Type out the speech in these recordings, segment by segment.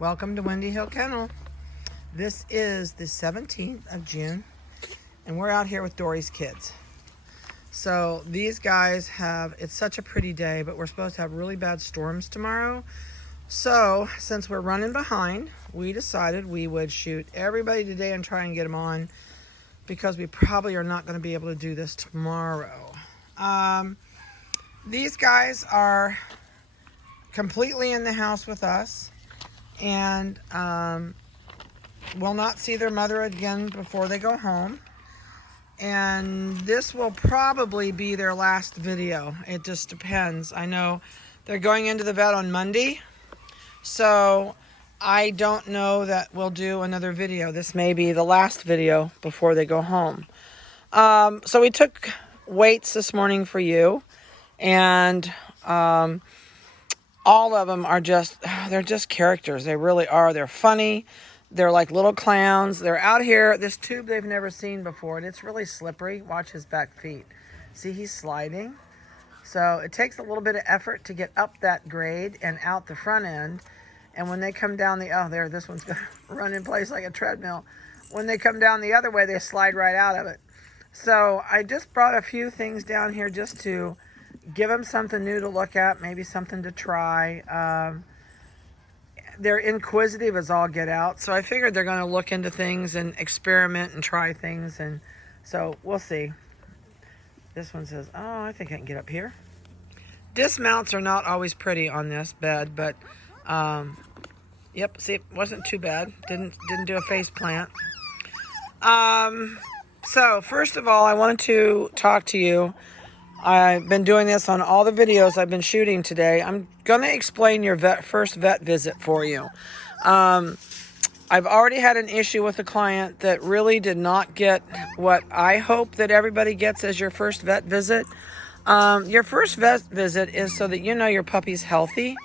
Welcome to Windy Hill Kennel. This is the 17th of June, and we're out here with Dorie's kids. So these guys it's such a pretty day, but we're supposed to have really bad storms tomorrow. So since we're running behind, we decided we would shoot everybody today and try and get them on, because we probably are not going to be able to do this tomorrow. These guys are completely in the house with us, and will not see their mother again before they go home. And this will probably be their last video. It just depends. I know they're going into the vet on Monday, so I don't know that we'll do another video. This may be the last video before they go home. So we took weights this morning for you, and all of them are they're just characters. They really are. They're funny. They're like little clowns. They're out here. This tube they've never seen before, and it's really slippery. Watch his back feet. See, he's sliding. So it takes a little bit of effort to get up that grade and out the front end. And when they come down this one's going to run in place like a treadmill. When they come down the other way, they slide right out of it. So I just brought a few things down here just to give them something new to look at, maybe something to try. They're inquisitive as all get out, so I figured they're going to look into things and experiment and try things, and so we'll see. This one says, oh, I think I can get up here. Dismounts are not always pretty on this bed, but yep, see, it wasn't too bad. Didn't do a face plant. So first of all, I wanted to talk to you. I've been doing this on all the videos I've been shooting today. I'm going to explain your first vet visit for you. I've already had an issue with a client that really did not get what I hope that everybody gets as your first vet visit. Your first vet visit is so that you know your puppy's healthy.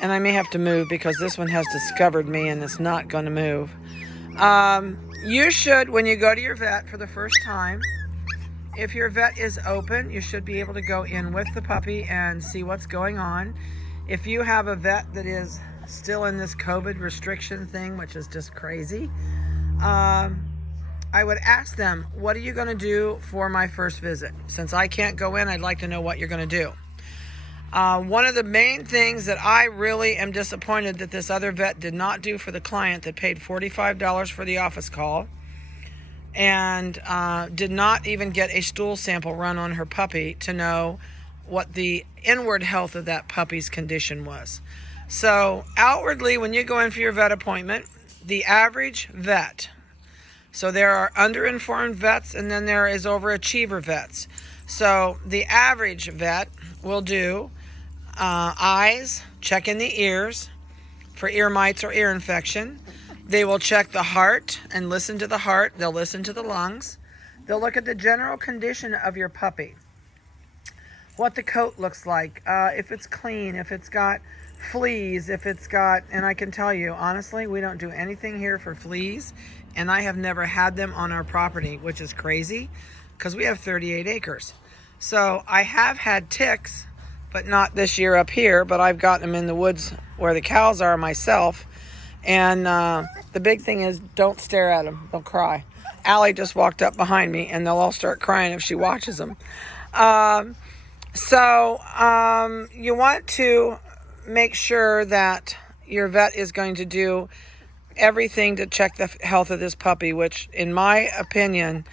And I may have to move because this one has discovered me and it's not going to move. You should, when you go to your vet for the first time, if your vet is open, you should be able to go in with the puppy and see what's going on. If you have a vet that is still in this COVID restriction thing, which is just crazy, I would ask them, what are you going to do for my first visit? Since I can't go in, I'd like to know what you're going to do. One of the main things that I really am disappointed that this other vet did not do for the client that paid $45 for the office call, and did not even get a stool sample run on her puppy to know what the inward health of that puppy's condition was. So outwardly, when you go in for your vet appointment, the average vet, so there are underinformed vets and then there is overachiever vets. So the average vet will do eyes, check in the ears for ear mites or ear infection. They will check the heart and listen to the heart. They'll listen to the lungs. They'll look at the general condition of your puppy. What the coat looks like, if it's clean, if it's got fleas, and I can tell you, honestly, we don't do anything here for fleas, and I have never had them on our property, which is crazy, because we have 38 acres. So I have had ticks, but not this year up here, but I've gotten them in the woods where the cows are myself. And the big thing is, don't stare at them. They'll cry. Allie just walked up behind me, and they'll all start crying if she watches them. You want to make sure that your vet is going to do everything to check the health of this puppy, which, in my opinion,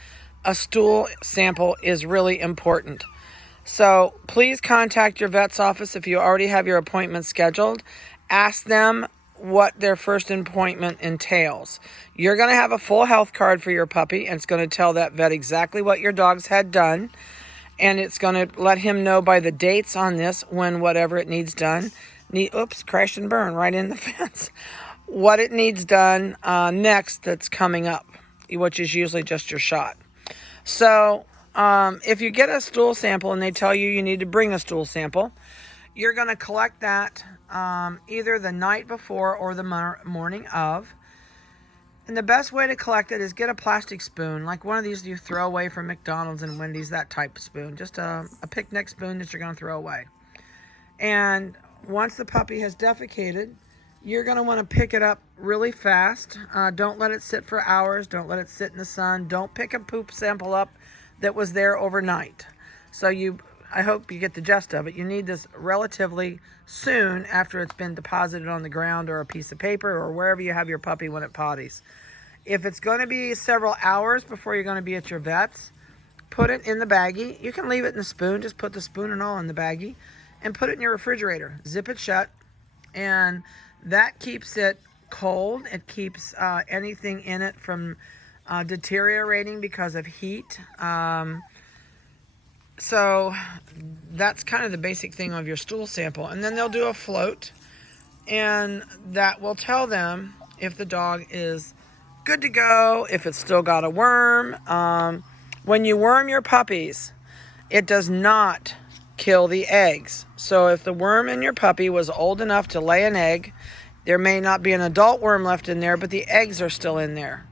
a stool sample is really important. So please contact your vet's office if you already have your appointment scheduled. Ask them what their first appointment entails. You're going to have a full health card for your puppy, and it's going to tell that vet exactly what your dog's had done, and it's going to let him know by the dates on this when whatever it needs done. Oops, crash and burn right in the fence. What it needs done next that's coming up, which is usually just your shot. So if you get a stool sample and they tell you need to bring a stool sample, you're going to collect that either the night before or the morning of. And the best way to collect it is get a plastic spoon, like one of these you throw away from McDonald's and Wendy's, that type of spoon. Just a picnic spoon that you're going to throw away. And once the puppy has defecated, you're going to want to pick it up really fast. Don't let it sit for hours. Don't let it sit in the sun. Don't pick a poop sample up that was there overnight. So I hope you get the gist of it. You need this relatively soon after it's been deposited on the ground or a piece of paper or wherever you have your puppy when it potties. If it's going to be several hours before you're going to be at your vet's, put it in the baggie. You can leave it in the spoon. Just put the spoon and all in the baggie and put it in your refrigerator. Zip it shut, and that keeps it cold. It keeps anything in it from deteriorating because of heat. So that's kind of the basic thing of your stool sample. And then they'll do a float, and that will tell them if the dog is good to go, if it's still got a worm. When you worm your puppies, it does not kill the eggs. So if the worm in your puppy was old enough to lay an egg, there may not be an adult worm left in there, but the eggs are still in there.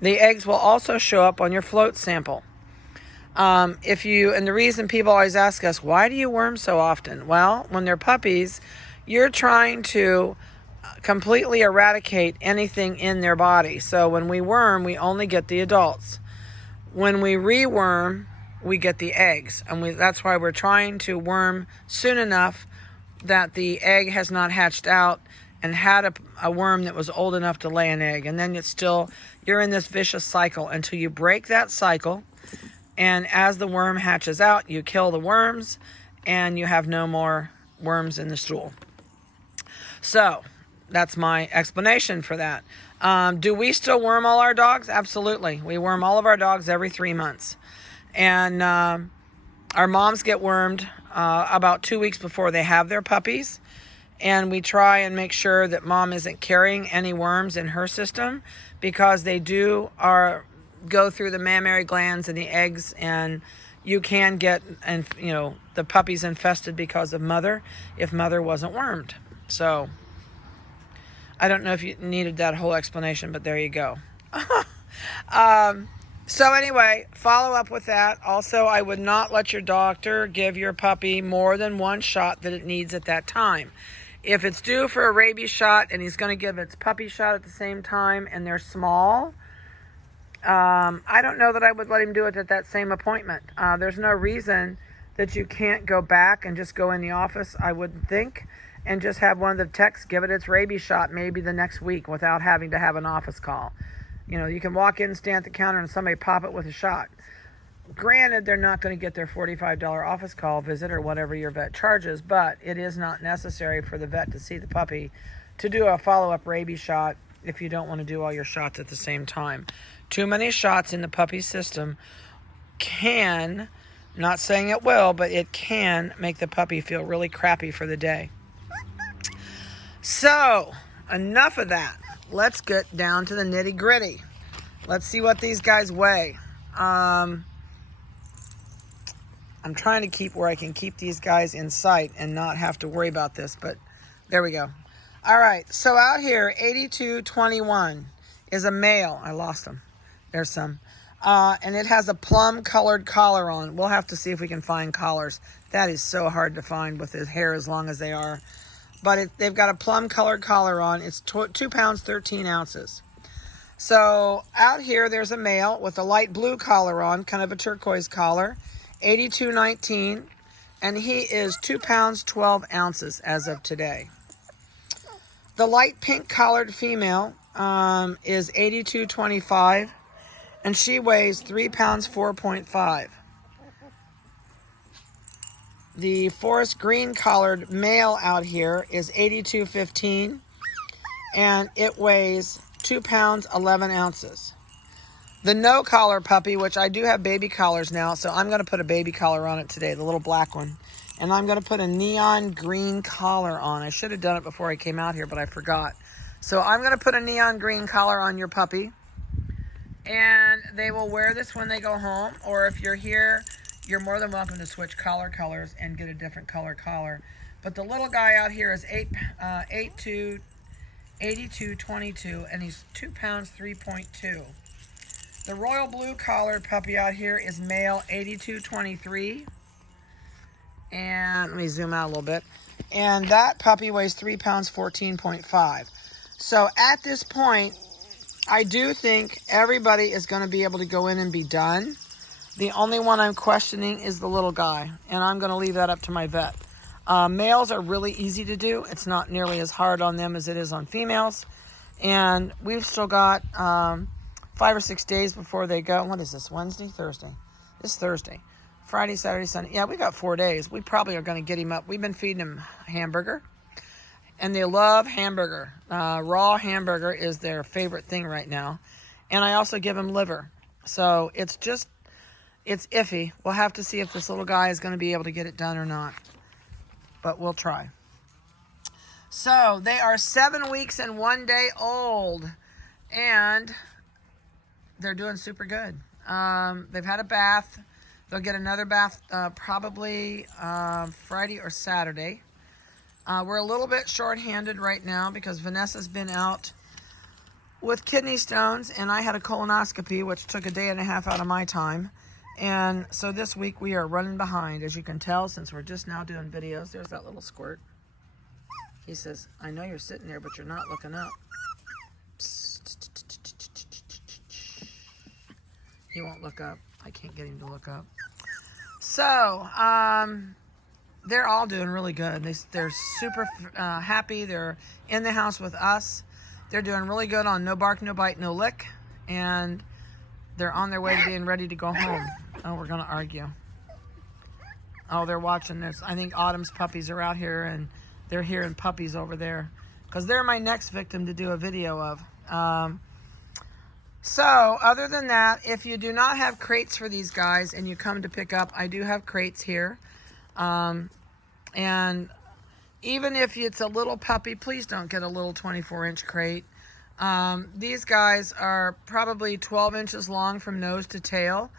The eggs will also show up on your float sample. And the reason people always ask us, why do you worm so often? Well, when they're puppies, you're trying to completely eradicate anything in their body. So when we worm, we only get the adults. When we reworm, we get the eggs. And that's why we're trying to worm soon enough that the egg has not hatched out and had a worm that was old enough to lay an egg. And then you're in this vicious cycle until you break that cycle. And as the worm hatches out, you kill the worms and you have no more worms in the stool. So that's my explanation for that. Do we still worm all our dogs? Absolutely. We worm all of our dogs every 3 months. And our moms get wormed about 2 weeks before they have their puppies. And we try and make sure that mom isn't carrying any worms in her system, because they go through the mammary glands and the eggs, and you can get the puppies infested because of mother if mother wasn't wormed. So I don't know if you needed that whole explanation, but there you go. So anyway, follow up with that. Also, I would not let your doctor give your puppy more than one shot that it needs at that time. If it's due for a rabies shot and he's going to give its puppy shot at the same time and they're small, I don't know that I would let him do it at that same appointment. There's no reason that you can't go back and just go in the office, I wouldn't think, and just have one of the techs give it its rabies shot maybe the next week without having to have an office call. You can walk in, stand at the counter, and somebody pop it with a shot. Granted, they're not going to get their $45 office call visit or whatever your vet charges, but it is not necessary for the vet to see the puppy to do a follow-up rabies shot if you don't want to do all your shots at the same time. Too many shots in the puppy system can, not saying it will, but it can make the puppy feel really crappy for the day. So, enough of that. Let's get down to the nitty-gritty. Let's see what these guys weigh. I'm trying to keep where I can keep these guys in sight and not have to worry about this, but there we go. All right, so out here, 8221 is a male. I lost him. There's some. And it has a plum-colored collar on. We'll have to see if we can find collars. That is so hard to find with his hair as long as they are. But they've got a plum-colored collar on. It's 2 pounds, 13 ounces. So out here, there's a male with a light blue collar on, kind of a turquoise collar, 8219, and he is 2 pounds, 12 ounces as of today. The light pink collared female is 8225, and she weighs 3 pounds, 4.5. The forest green collared male out here is 8215, and it weighs 2 pounds, 11 ounces. The no collar puppy, which I do have baby collars now, so I'm going to put a baby collar on it today, the little black one. And I'm going to put a neon green collar on. I should have done it before I came out here, but I forgot. So I'm going to put a neon green collar on your puppy. And they will wear this when they go home. Or if you're here, you're more than welcome to switch collar colors and get a different collar. But the little guy out here is 8222, and he's 2 pounds, 3.2. The royal blue collared puppy out here is male, 8223. And let me zoom out a little bit. And that puppy weighs 3 pounds, 14.5. So at this point, I do think everybody is going to be able to go in and be done. The only one I'm questioning is the little guy, and I'm going to leave that up to my vet. Males are really easy to do. It's not nearly as hard on them as it is on females. And we've still got 5 or 6 days before they go. What is this, Wednesday, Thursday? It's Thursday. Friday, Saturday, Sunday. Yeah, we got 4 days. We probably are going to get him up. We've been feeding him hamburger, and they love hamburger. Raw hamburger is their favorite thing right now. And I also give him liver. So it's iffy. We'll have to see if this little guy is going to be able to get it done or not. But we'll try. So they are 7 weeks and 1 day old, and they're doing super good. They've had a bath. They'll get another bath probably Friday or Saturday. We're a little bit short-handed right now because Vanessa's been out with kidney stones, and I had a colonoscopy, which took a day and a half out of my time. And so this week we are running behind, as you can tell, since we're just now doing videos. There's that little squirt. He says, I know you're sitting there, but you're not looking up. He won't look up. I can't get him to look up. So, they're all doing really good. They're super happy. They're in the house with us. They're doing really good on no bark, no bite, no lick. And they're on their way to being ready to go home. Oh, we're going to argue. Oh, they're watching this. I think Autumn's puppies are out here, and they're hearing puppies over there, because they're my next victim to do a video of. So other than that, if you do not have crates for these guys and you come to pick up, I do have crates here. And even if it's a little puppy, please don't get a little 24-inch crate. These guys are probably 12 inches long from nose to tail.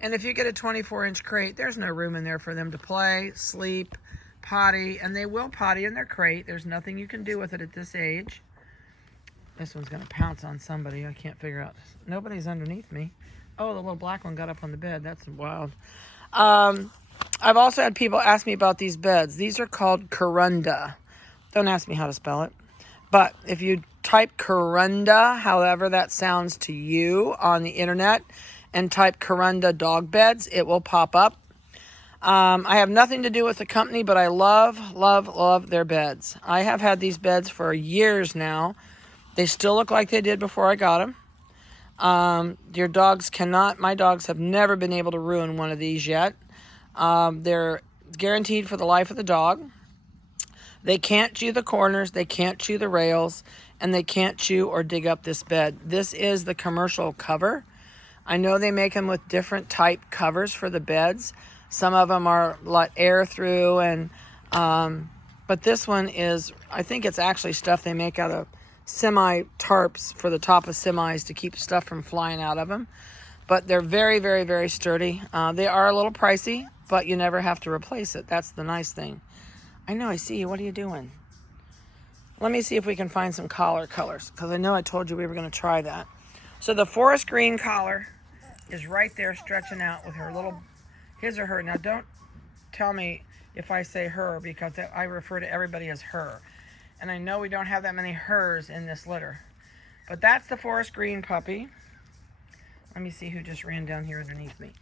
And if you get a 24-inch crate, there's no room in there for them to play, sleep, potty, and they will potty in their crate. There's nothing you can do with it at this age. This one's going to pounce on somebody. I can't figure out. Nobody's underneath me. Oh, the little black one got up on the bed. That's wild. I've also had people ask me about these beds. These are called Corunda. Don't ask me how to spell it. But if you type Corunda, however that sounds to you, on the internet, and type Corunda dog beds, it will pop up. I have nothing to do with the company, but I love, love, love their beds. I have had these beds for years now. They still look like they did before I got them. Your dogs cannot, my dogs have never been able to ruin one of these yet. They're guaranteed for the life of the dog. They can't chew the corners, they can't chew the rails, and they can't chew or dig up this bed. This is the commercial cover. I know they make them with different type covers for the beds. Some of them are let air through, and but this one is, I think it's actually stuff they make out of semi-tarps for the top of semis to keep stuff from flying out of them. But they're very, very, very sturdy. They are a little pricey, but you never have to replace it. That's the nice thing. I know, I see you. What are you doing? Let me see if we can find some collar colors, because I know I told you we were going to try that. So the forest green collar is right there stretching out with her little, his or her. Now don't tell me if I say her, because I refer to everybody as her. And I know we don't have that many hers in this litter. But that's the forest green puppy. Let me see who just ran down here underneath me.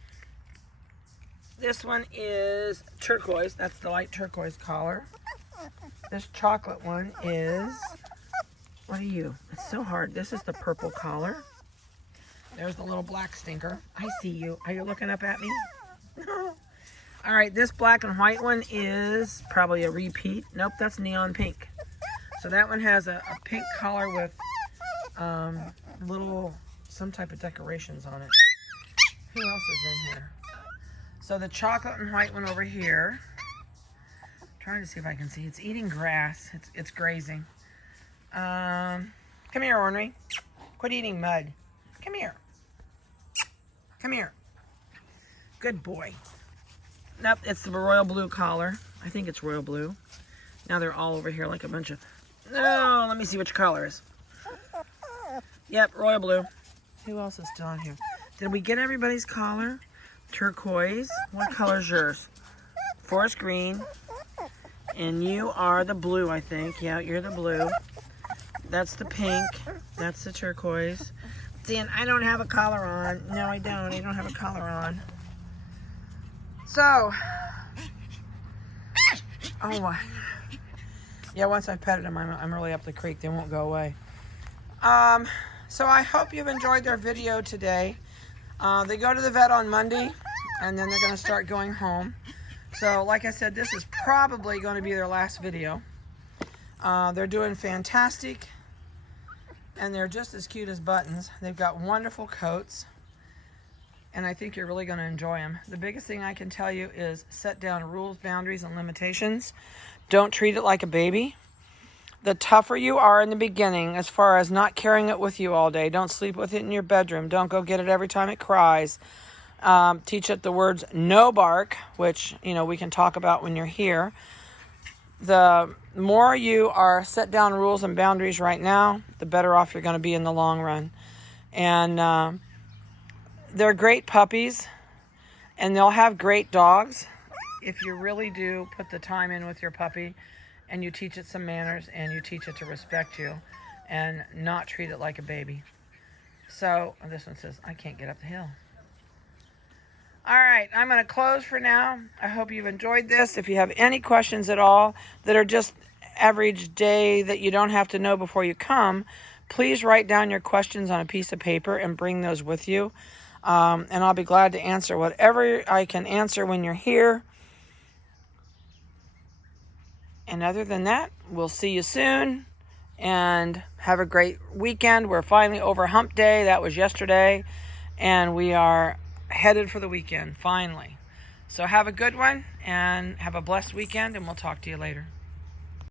This one is turquoise. That's the light turquoise collar. This chocolate one is, what are you? It's so hard. This is the purple collar. There's the little black stinker. I see you. Are you looking up at me? No. All right, this black and white one is probably a repeat. Nope, that's neon pink. So that one has a pink collar with little, some type of decorations on it. Who else is in here? So the chocolate and white one over here. I'm trying to see if I can see. It's eating grass. It's grazing. Come here, ornery. Quit eating mud. Come here. Come here. Good boy. Nope, it's the royal blue collar. I think it's royal blue. Now they're all over here like a bunch of... No, let me see which color is. Yep, royal blue. Who else is still on here? Did we get everybody's collar? Turquoise. What color is yours? Forest green. And you are the blue, I think. Yeah, you're the blue. That's the pink. That's the turquoise. Dan, I don't have a collar on. No, I don't. I don't have a collar on. So, oh my. Yeah, once I've petted them, I'm really up the creek. They won't go away. So I hope you've enjoyed their video today. They go to the vet on Monday, and then they're going to start going home. So, like I said, this is probably going to be their last video. They're doing fantastic, and they're just as cute as buttons. They've got wonderful coats, and I think you're really going to enjoy them. The biggest thing I can tell you is set down rules, boundaries, and limitations. Don't treat it like a baby. The tougher you are in the beginning, as far as not carrying it with you all day, don't sleep with it in your bedroom, don't go get it every time it cries. Teach it the words no bark, which, you know, we can talk about when you're here. The more you are set down rules and boundaries right now, the better off you're going to be in the long run. And they're great puppies, and they'll have great dogs if you really do put the time in with your puppy and you teach it some manners and you teach it to respect you and not treat it like a baby. So this one says, I can't get up the hill. All right, I'm going to close for now. I hope you've enjoyed this. If you have any questions at all that are just average day that you don't have to know before you come, please write down your questions on a piece of paper and bring those with you. And I'll be glad to answer whatever I can answer when you're here. And other than that, we'll see you soon. And have a great weekend. We're finally over hump day. That was yesterday. And we are headed for the weekend, finally. So have a good one and have a blessed weekend, and we'll talk to you later.